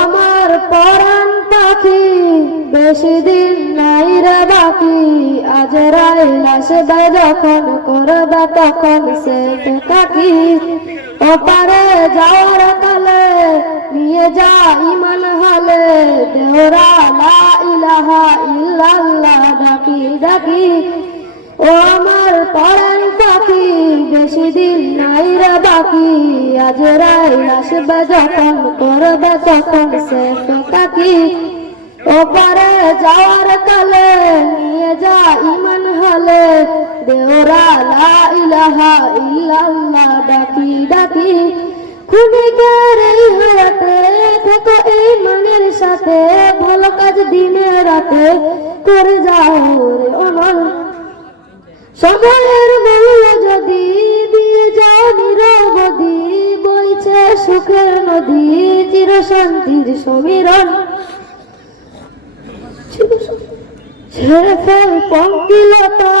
আমার পরাণ পাখি, বেশি দিন নাই রে বাকি। আজ রাইল যখন, করবে তখন সে কাকি ওপারে যাওয়ার কালে, নিয়ে যা ইমান হলে। দেহরা লা ইলাহা ইল্লাল্লাহ, ডাকি ডাকি। ও আমার বেশি দিন নাই রে বাকি, আজ আসবে যখন তখন সে ওপারে যাওয়ার কালে নিয়ে যা ইমান হলে, দেওরা লা ইলাহা ইল্লাল্লাহ ডাকি ডাকি। এই হায়াতে, থেকো এই মনের সাথে, ভালো কাজ দিনে রাতে, করে যাও অনল সময়ের বইছে সুখের নদী চির শান্তির সমীরণ। ছেড়ে ফেল পঙ্কিলতা,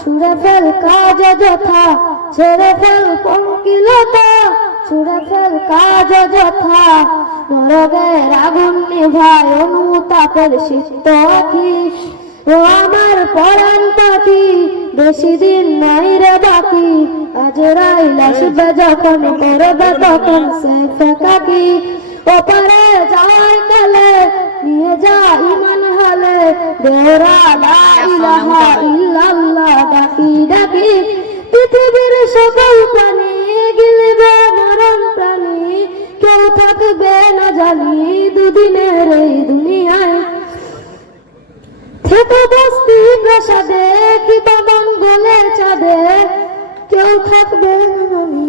ছুড়ে ফেল কাজ যথা। ছেড়ে ফেল পঙ্কিলতা, ছুড়ে ফেল কাজ যথা। নরকের আগুন নিভায় অনুতাপের সিদ্ধ আমার পরাণ পাখি বেশি দিন নাই রে বাকি। আজ রাইল আসবে যখন করবে তখন, সে ফেকাকি ওপারে যাওয়ার কালে নিয়ে যা ইমান হলে। দেওরা লা ইলাহা ডাকি ডাকি। পৃথিবীর সকল প্রাণী গিলবে মরণ প্রাণী। কেউ থাকবে না জানি দুদিনের এই দুনিয়ায়। থেকে বস্তি প্রাসাদে কিবা যাবে কেউ থাকবে না আমি।